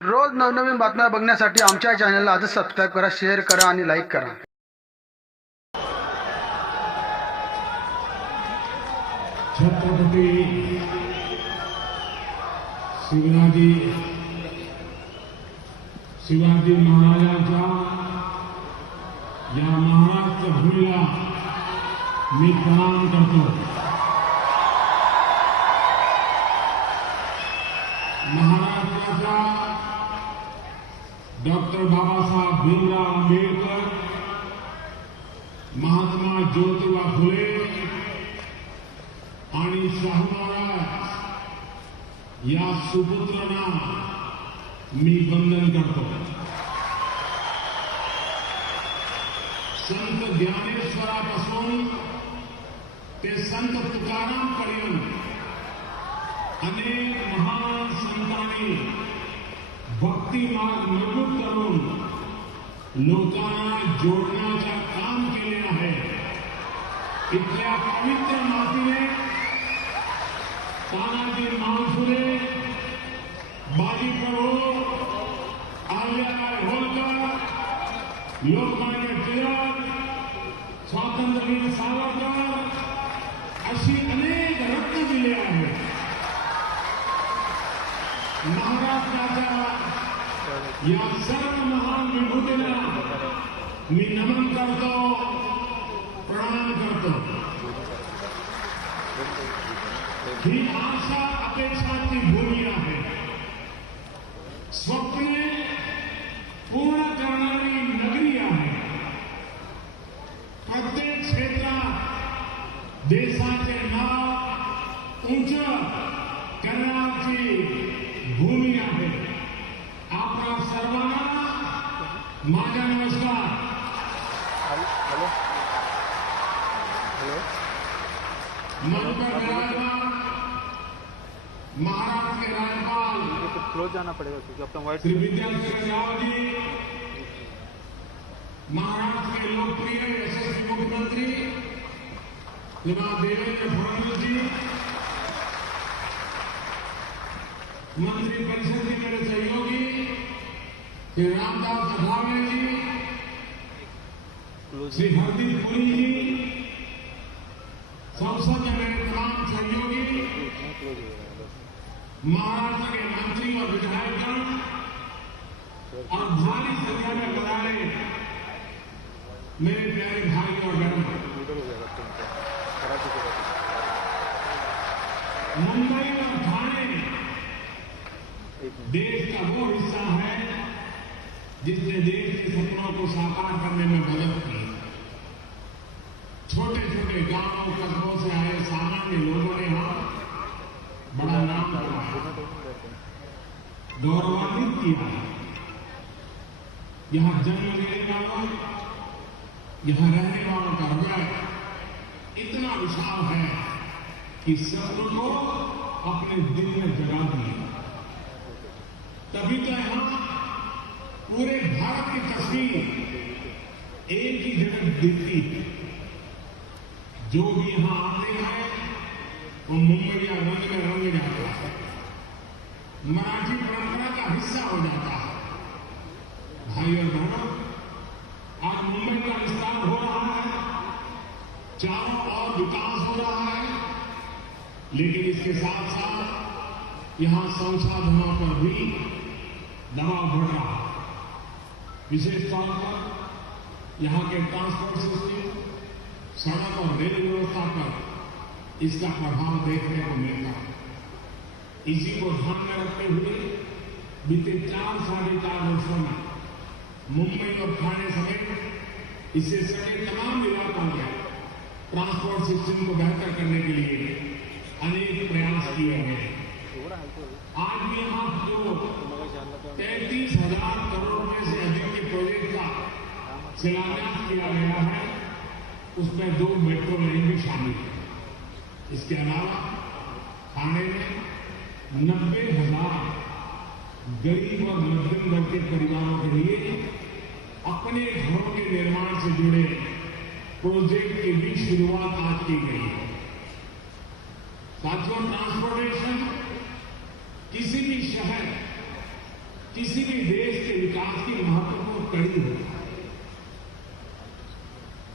रोज नवनवीन बातम्या बघण्यासाठी आमच्या चॅनलला आजच सबस्क्राईब करा, शेअर करा आणि लाईक करा. छत्रपती शिवाजी महाराजांच्या या महाराष्ट्र भूमीला मी प्रणाम करतो. महाराष्ट्राचा डॉक्टर बाबासाहेब भीमराव आंबेडकर, महात्मा ज्योतिबा फुले आणि शाहू महाराज या सुपुत्रांना मी वंदन करतो. संत ज्ञानेश्वरापासून ते संत तुकारामपर्यंत अनेक महान संतांनी भक्ती मार्ग मजबूत करून लोकांना जोडण्याचं काम केले आहे. इथल्या पवित्र मातीने तानाजी मालुसरे, बाजी प्रभू, अहिल्याबाई होळकर, लोकमान्य टिळक, स्वातंत्र्यवीर सावरकर अशी अनेक रत्न दिले आहेत. महाराष्ट्राच्या या सर्व महान विभूतींना मी नमन करतो, प्रणाम करतो. ही आशा अपेक्षाची भूमी आहे. स्वप्ने पूर्ण करणारी नगरी आहे. प्रत्येक क्षेत्रात देशाचे नाव उंच करण्याची भूमी आहे. आपल्या सर्वांना माझा नमस्कार. मन पर विराजमान महाराष्ट्र के राज्यपाल क्लोज जाना पड़ेगा क्योंकि अपना वाइट श्री विद्यासागर राव जी, महाराष्ट्र के लोकप्रिय यशस्वी मुख्यमंत्री जनाब देवेंद्र फडणवीस जी, मंत्री परिषद के मेरे सहयोगी श्री रामदास अठावले जी, श्री हरदीप पुरी जी, संसद के मेरे तमाम सहयोगी, महाराष्ट्र के मंत्री और विधायकगण और भारी संख्या में पधारे मेरे प्यारे भाई और बहन. मुंबई और ठाणे देश का वो हिस्सा है जिसने देश के सपनों को साकार करने में मदद की. छोटे छोटे गांवों कस्बों से आए सामान्य लोगों ने यहां बड़ा नाम कमाया, गौरवान्वित किया. यहां जन्म लेने वालों, यहां रहने वालों का हृदय इतना विशाल है कि सपनों को अपने दिल में जगा दिया. तभी तो यहां पूरे भारत की तस्वीर एक ही जगह दिखती है. जो भी यहां आते हैं वो मुंबई या रंग में रंग जाता है, मराठी परंपरा का हिस्सा हो जाता है. भाई और बहनों, आज मुंबई का विस्तार हो रहा है, चारों ओर विकास हो रहा है, लेकिन इसके साथ साथ यहां संसाधनों पर भी दबाव बढ़ रहा है. विशेष तौर पर यहां के ट्रांसपोर्ट सिस्टम, सड़क और रेल व्यवस्था पर इसका प्रभाव देखने को मिलता है. इसी को ध्यान में रखते हुए बीते 4-4.5 वर्षों में मुंबई और ठाणे समेत इससे सटे तमाम इलाकों में ट्रांसपोर्ट सिस्टम को बेहतर करने के लिए अनेक प्रयास किए गए. आज भी यहां जो 33,000 करोड़ रुपए से अधिक के प्रोजेक्ट का शिलान्यास किया गया है, उसमें 2 मेट्रो लाइन भी शामिल है. इसके अलावा ठाणे में 90,000 गरीब और मध्यम वर्ग के परिवारों के लिए अपने घरों के निर्माण से जुड़े प्रोजेक्ट की भी शुरुआत आज की गई है. साथियों, ट्रांसपोर्टेशन किसी भी शहर किसी भी देश के विकास की महत्वपूर्ण कड़ी होता है।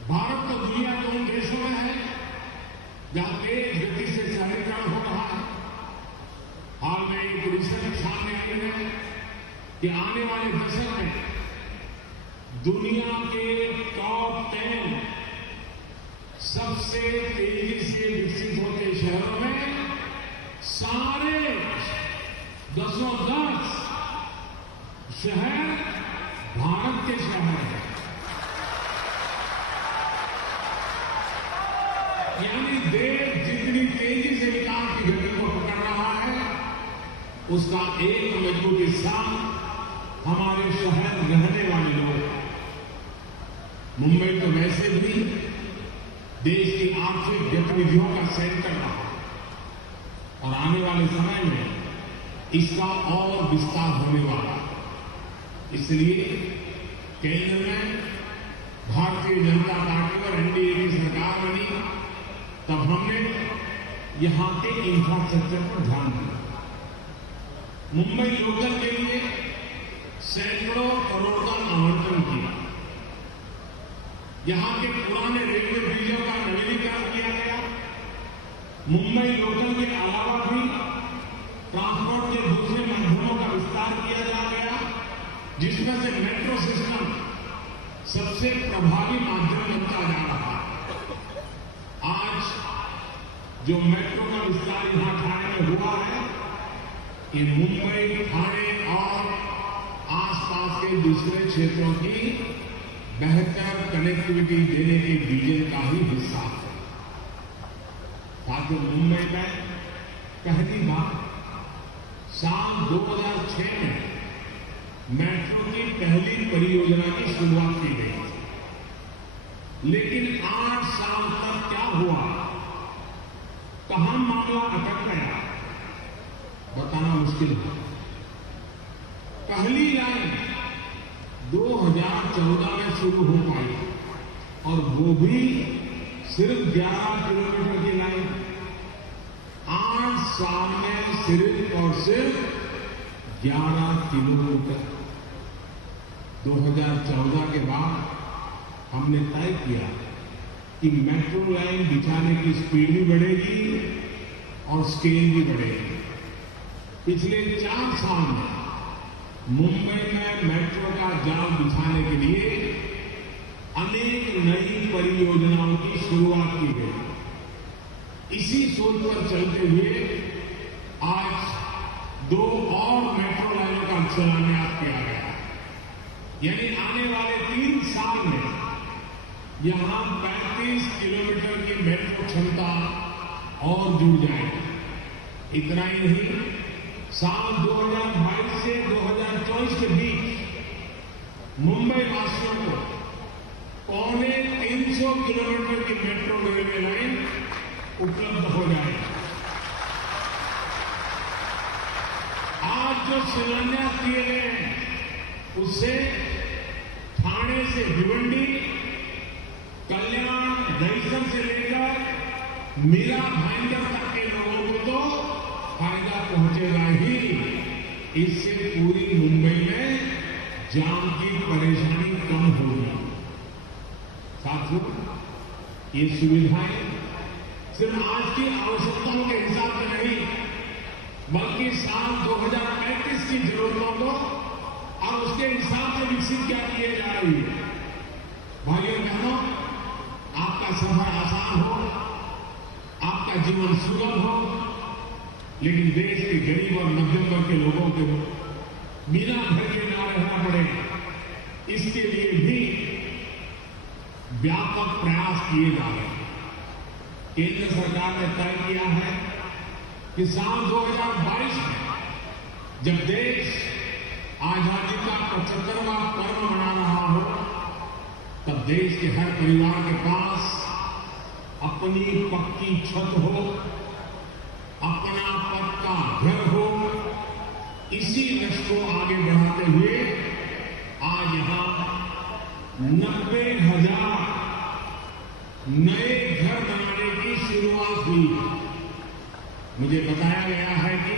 भारत तो दुनिया के उन देशों में है जहां तेज गति से शहरीकरण हो रहा है। हाल में एक रिसर्च सामने आई है कि आने वाले दशक में दुनिया के टॉप 10 सबसे तेजी से विकसित होते शहरों में सारे 10 शहर भारत के शहर हैं। यानी देश जितनी तेजी से विकास की गति को पकड़ रहा है, उसका एक मजबूत हिस्सा हमारे शहर रहने वाले लोग हैं। मुंबई तो वैसे भी देश की आर्थिक गतिविधियों का सेंटर रहा और आने वाले समय में इसका और विस्तार होने वाला है। इसलिए केंद्र में भारतीय जनता पार्टी और एनडीए की सरकार बनी, तब हमने यहां के इंफ्रास्ट्रक्चर पर ध्यान दिया। मुंबई लोकल के लिए सैकड़ों करोड़ का आवंटन किया। यहां के पुराने रेलवे ब्रिजों का नवीनीकरण किया गया। मुंबई लोकल के अलावा भी ट्रांसपोर्ट के दूसरे माध्यमों का विस्तार किया जा गया, जिसमें से मेट्रो सिस्टम सबसे प्रभावी माध्यम बनता जा रहा है। आज जो मेट्रो का विस्तार यहां ठाणे में हुआ है, ये मुंबई, ठाणे और आसपास के दूसरे क्षेत्रों की बेहतर कनेक्टिविटी देने के विजन का ही हिस्सा है। साथियों, मुंबई में पहली बार साल 2006 में मेट्रो की पहली परियोजना की शुरुआत की गई, लेकिन 8 साल तक क्या हुआ, कहां मामला अटक गया, बताना मुश्किल है। पहली लाइन 2014 में शुरू हो पाई और वो भी सिर्फ 11 किलोमीटर की लाइन। 8 साल में सिर्फ और सिर्फ 11 किलोमीटर। 2014 के बाद हमने तय किया कि मेट्रो लाइन बिछाने की स्पीड भी बढ़ेगी और स्केल भी बढ़ेगी। पिछले 4 साल में मुंबई में मेट्रो का जाल बिछाने के लिए अनेक नई परियोजनाओं की शुरुआत की गई। इसी सोच पर चलते हुए आज 2 और मेट्रो लाइनों का शिलान्यास किया गया। यानी आने वाले 3 साल में यहां 35 किलोमीटर की मेट्रो क्षमता और जुड़ जाएगी। इतना ही नहीं, साल 2022 से 2024 के बीच मुंबई वासियों को 350 किलोमीटर की मेट्रो रेलवे लाइन उपलब्ध हो जाएगी। आज जो शिलान्यास किए गए हैं, उससे ठाणे से भिवंडी, कल्याण, दहिसर से लेकर मीरा भाईंदर तक के लोगों को तो फायदा पहुंचेगा ही। इससे पूरी मुंबई में जाम की परेशानी कम होगी। साथियों, ये सुविधाएं सिर्फ आज की आवश्यकताओं के हिसाब से नहीं, बल्कि साल 2035 की जरूरतों को और उसके हिसाब से विकसित क्या किए जा रही है। भाइयों बहनों, आपका सफर आसान हो, आपका जीवन सुगम हो, लेकिन देश के गरीब और मध्यम वर्ग के लोगों को बिना घर के ना रहना पड़े, इसके लिए भी व्यापक प्रयास किए जा रहे हैं। केंद्र सरकार ने तय किया है कि साल 2022 में जब देश आजादी का 75वां पर्व मना रहा हो, तब देश के हर परिवार के पास अपनी पक्की छत हो, अपना पक्का घर हो। इसी लक्ष्य को आगे बढ़ाते हुए आज यहां 90,000 नए घर बनाने की शुरुआत हुई। मुझे बताया गया है कि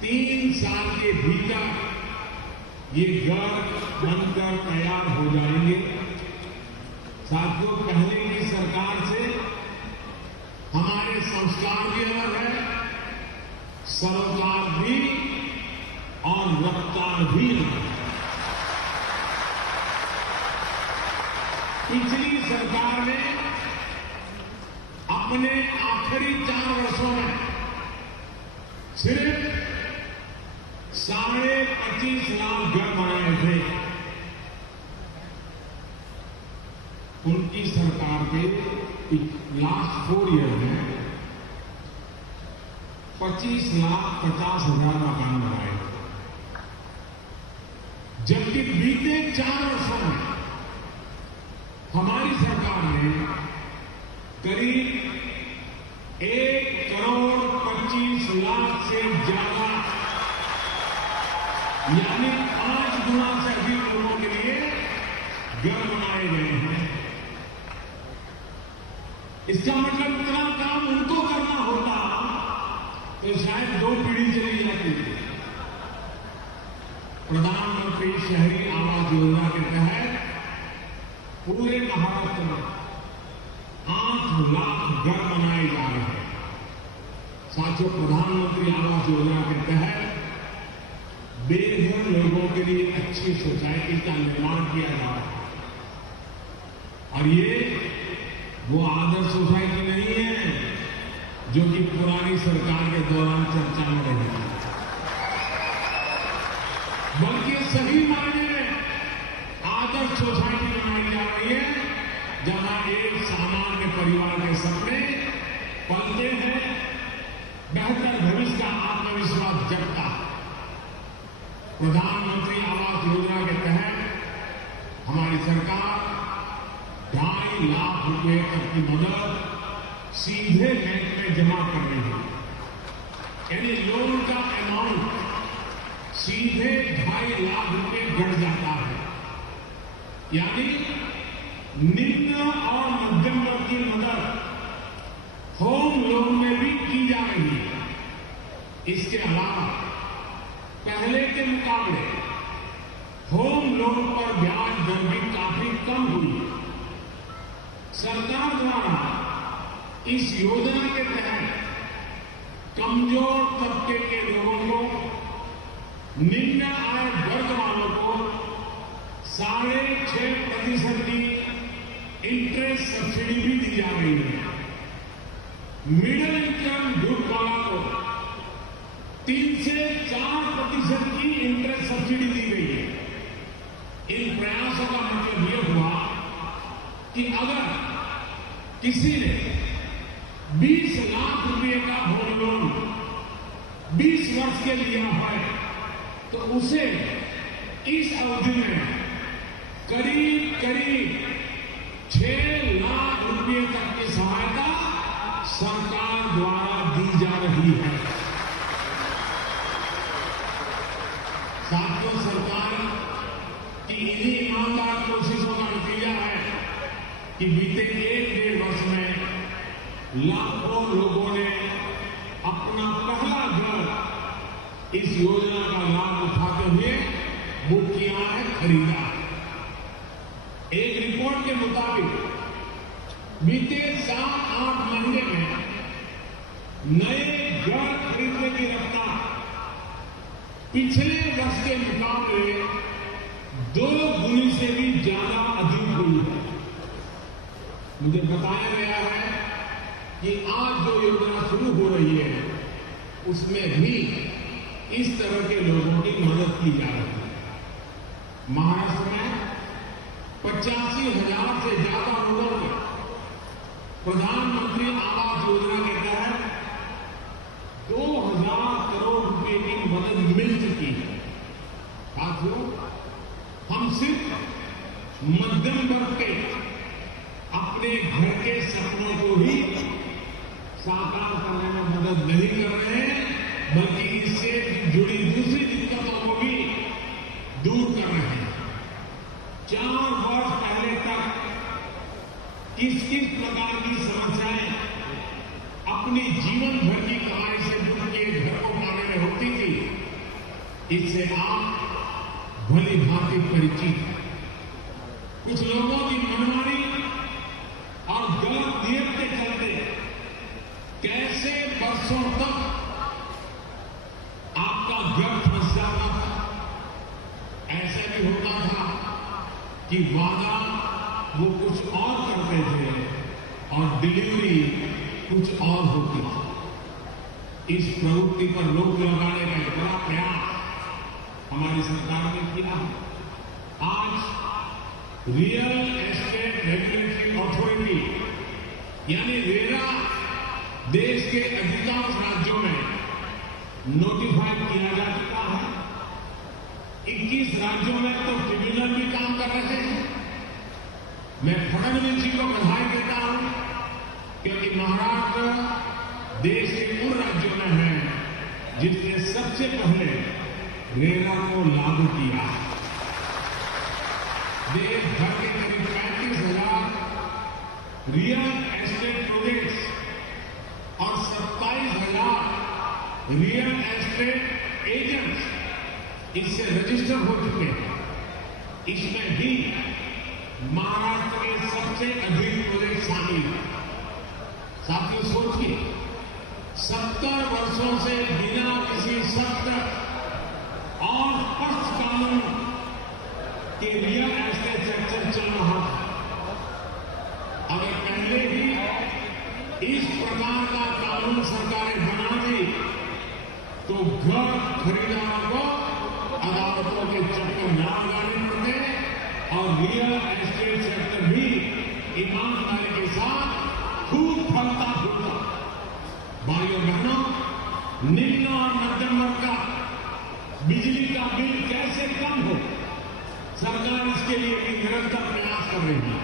3 साल के भीतर ये घर बनकर तैयार हो जाएंगे। साथियों, पहले की सरकार से हमारे संस्कार भी अलग है, सरोकार भी और रफ्तार भी अलग है। पिछली सरकार ने अपने आखिरी 4 वर्षों में सिर्फ 25.5 लाख घर बनाए थे। उनकी सरकार के लास्ट 4 ईयर में 25,50,000 मकान बनाए थे, जबकि बीते 4 वर्षों में हमारी सरकार ने करीब 1,25,00,000 से ज्यादा, यानी 5 गुना से अधिक लोगों के लिए घर बनाए गए हैं। इसका मतलब इतना काम उनको करना होता तो शायद 2 पीढ़ी चली जाती थी। प्रधानमंत्री शहरी आवास योजना के तहत पूरे महाराष्ट्र में 8 लाख घर बनाए जा रहे हैं। साथियों, प्रधानमंत्री आवास योजना के तहत बेघर लोगों के लिए अच्छी सोसाइटी का निर्माण किया जा रहा है। और ये वो आदर्श सोसाइटी नहीं है जो कि पुरानी सरकार के दौरान चर्चा में रही, बल्कि सही मायने में आदर्श सोसाइटी बनाई जा रही है, जहां एक सामान्य परिवार के सपने पलते हैं, बेहतर भविष्य का आत्मविश्वास जगता है। प्रधानमंत्री आवास योजना के तहत हमारी सरकार 2.5 लाख रुपए तक की मदद सीधे बैंक में जमा कर रही है, यानी लोन का अमाउंट सीधे 2.5 लाख रुपए बढ़ जाता है। यानी निम्न और मध्यम वर्ग की मदद होम लोन में भी की जा रही है। इसके अलावा पहले के मुकाबले होम लोन पर ब्याज दर भी काफी कम हुई है। सरकार द्वारा इस योजना के तहत कमजोर तबके के लोगों को, निम्न आय वर्ग वालों को 6.5% की इंटरेस्ट सब्सिडी भी दी जा रही है। मिडिल इनकम ग्रुप वालों को 3 से 4% की इंटरेस्ट सब्सिडी दी गई है। इन प्रयासों का मतलब यह हुआ कि अगर किसी ने 20 लाख रुपए का होम लोन 20 वर्ष के लिए है तो उसे इस अवधि में करीब 6 लाख रुपए तक की सहायता सरकार द्वारा दी जा रही है। साथियों, सरकार की इन्हीं ईमानदार कोशिशों का नतीजा है कि बीते 1-1.5 वर्ष में लाखों लोगों ने अपना पहला घर इस योजना का लाभ उठाते हुए बुक किया है, खरीदा। एक रिपोर्ट के मुताबिक बीते 7-8 महीने में नए घर खरीदने की रफ्तार पिछले वर्ष के मुकाबले 2 गुनी से भी ज्यादा अधिक हुई है। मुझे बताया गया है कि आज जो योजना शुरू हो रही है उसमें भी इस तरह के लोगों की मदद की जा रही है। महाराष्ट्र में 85,000 से ज्यादा लोगों को प्रधानमंत्री आवास योजना के तहत 2,000 करोड़ रुपए की मदद मिल चुकी है। साथियों, हम सिर्फ मध्यम वर्ग के अपने घर के सपनों को ही साकार करने में मदद नहीं कर रहे हैं, बल्कि इससे जुड़ी दूसरी दिक्कतों को भी दूर कर रहे हैं। 4 वर्ष पहले तक किस प्रकार की समस्याएं अपनी जीवन भर की कमाई से जुड़ के घर को पाने में होती थी, इससे आप भली भांति परिचित है। कुछ लोगों की मनमानी और गलत नियत के चलते कैसे वर्षों तक आपका घर फंस जाता था। ऐसा भी होता था कि वादा वो कुछ और करते थे और डिलीवरी कुछ और होती थी। इस प्रवृत्ति पर रोक लगाने का एक बड़ा प्रयास हमारी सरकार ने किया है। आज रियल एस्टेट रेगुलेटरी अथॉरिटी यानी रेरा देश के अधिकांश राज्यों में नोटिफाइड किया जा चुका है। 21 राज्यों में तो ट्रिब्यूनल भी काम कर रहे हैं। मैं फडणवीस जी को बधाई देता हूं क्योंकि महाराष्ट्र देश के उन राज्यों में है जिसने सबसे पहले रेरा को लागू किया है। देश भर के करीब 35,000 रियल एस्टेट प्रोजेक्ट्स और 27,000 रियल एस्टेट एजेंट्स इससे रजिस्टर हो चुके हैं। इसमें भी महाराष्ट्र के सबसे अधिक प्रोजेक्ट शामिल हैं। साथियों सोचिए, 70 वर्षों से बिना किसी सख्त और स्पष्ट कानून के रियल एस्टेट सेक्टर चल रहा था। अगर पहले ही इस प्रकार का कानून सरकारें बना दी तो घर खरीदारों को अदालतों के चक्कर न लगाने पड़ते और रियल एस्टेट सेक्टर भी ईमानदारी के साथ खूब फलता फूलता। भाइयों बहनों, निम्न और मध्यम वर्ग का बिजली का बिल कैसे कम हो, सरकार इसके लिए भी निरंतर प्रयास कर रही है।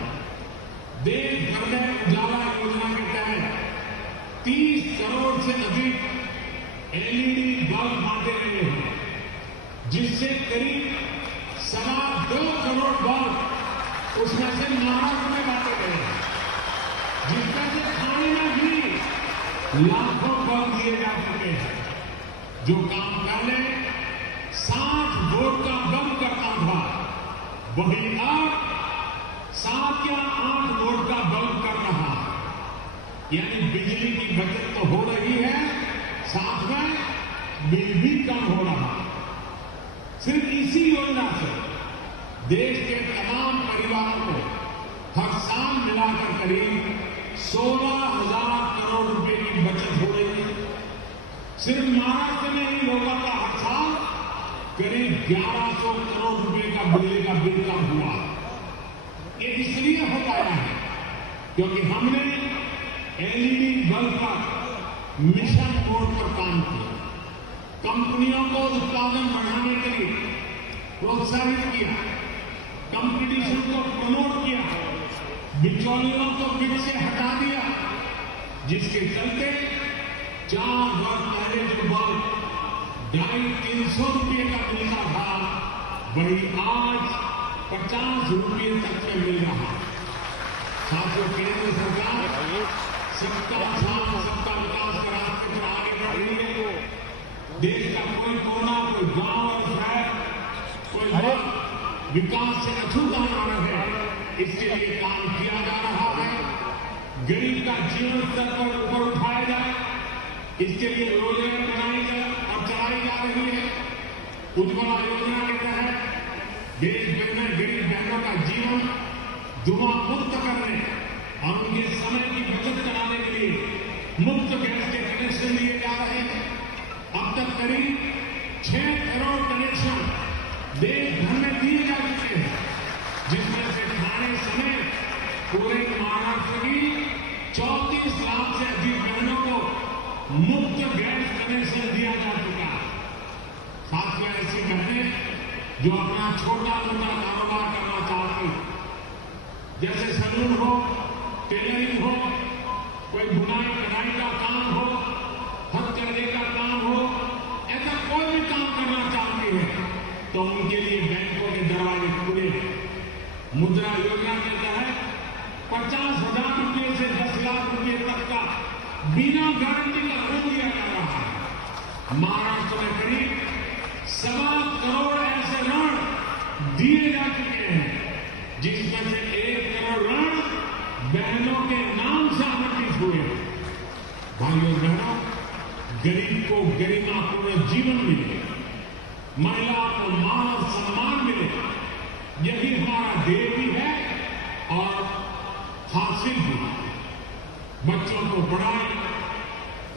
देश भर में उजाला योजना के तहत 30 करोड़ से अधिक एलईडी बल्ब बांटे गए हैं, जिससे करीब 2.25 करोड़ बल्ब उसमें से महाराष्ट्र में बांटे गए हैं, जिसमें से खाने में भी लाखों बल्ब दिए जा चुके हैं। जो काम पहले 60 वोट का बल्ब करता था, वही अब 7 या 8 वोट का बल्ब कर रहा है। यानी बिजली की बचत तो हो रही है, साथ में बिल भी कम हो रहा है। सिर्फ इसी योजना से देश के तमाम परिवारों को हर साल मिलाकर करीब 16,000 करोड़ रुपए की बचत हो रही है। सिर्फ महाराष्ट्र में ही लोगों का हर साल करीब 1100 करोड़ रुपए का बिजली का बिल कम हुआ। ये इसलिए हो पाया है क्योंकि हमने एलईडी बल्ब पर मिशन मोड पर काम किया, कंपनियों को उत्पादन बढ़ाने के लिए प्रोत्साहित किया, कंपटीशन को प्रमोट किया, बिचौलियों को बीच से हटा दिया, जिसके चलते 4 वर्ष पहले जो बल्ब 250-300 रुपये का मिलता था, वही आज 50 रुपये तक में मिल रहा है। साथियों, केंद्र सरकार सबका साथ सबका विकास का रास्ते पर आगे बढ़ रही है। देश का कोई कोना, कोई गांव और शहर, कोई वर्ग विकास से अछूता न रहे, इसके लिए काम किया जा रहा है। गरीब का जीवन स्तर पर ऊपर उठाया जाए, इसके लिए योजना बनाई जाए और चलाई जा रही है। उज्ज्वला योजना के तहत देश भर में गरीब बहनों का जीवन धुआं मुक्त करने और उनके समय की बचत कराने के लिए मुफ्त गैस के कनेक्शन दिए जा रहे हैं। अब तक करीब 6 करोड़ कनेक्शन देश भर में दिए जा चुके हैं, जिसमें से खाने समेत पूरे महाराष्ट्र की 34 लाख से अधिक बहनों को मुफ्त गैस कनेक्शन दिया जा चुका है। साथियों, ऐसी बहनें जो अपना छोटा मोटा कारोबार करना चाहती हैं, जैसे सैलून हो, टेलरिंग हो, कोई बुनाई कढ़ाई का काम हो, हथकरघे का काम हो, ऐसा कोई भी काम करना चाहती है तो उनके लिए बैंकों के दरवाजे खुले हैं। मुद्रा योजना के तहत 50,000 रुपये से 10 लाख रुपये तक का बिना गारंटी का ऋण दिया जा रहा है। महाराष्ट्र में करीब 1.25 करोड़ ऐसे ऋण दिए जा चुके हैं, जिसमें से 1 करोड़ ऋण बहनों के नाम से आवंटित हुए। भाइयों और बहनों, गरीब को गरिमापूर्ण जीवन मिले, महिला को मान और सम्मान मिले, यही हमारा ध्येय भी है और हासिल भी। बच्चों को पढ़ाई,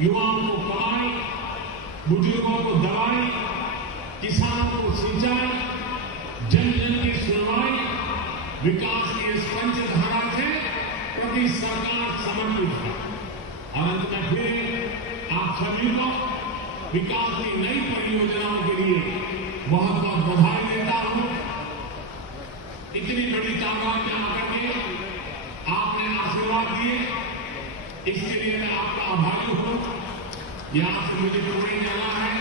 युवाओं को कमाई, बुजुर्गों को दवाई, किसानों को सिंचाई, जन जन की सुनवाई, विकास की इस पंचधारा से प्रति सरकार समर्पित है। और अंत में फिर आप सभी को विकास की नई परियोजनाओं के लिए बहुत बहुत बधाई देता हूं। इतनी बड़ी तादाद में आकर के आपने आशीर्वाद दिए, इसके लिए मैं आपका आभारी हूं। यहां से मुझे पुणे जाना है,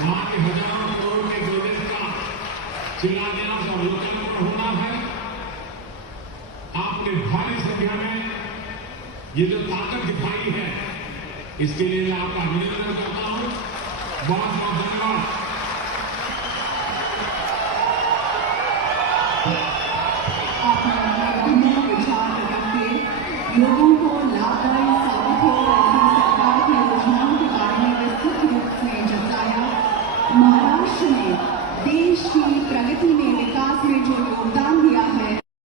वहां के हजारों करोड़ के प्रोजेक्ट का शिलान्यास और लोकार्पण होना है। आपने भारी संख्या में ये जो ताकत दिखाई है, इसके लिए मैं आपका अभिनंदन करता हूं। बहुत बहुत धन्यवाद। अपना विचार रखते लोगों को लाभदायी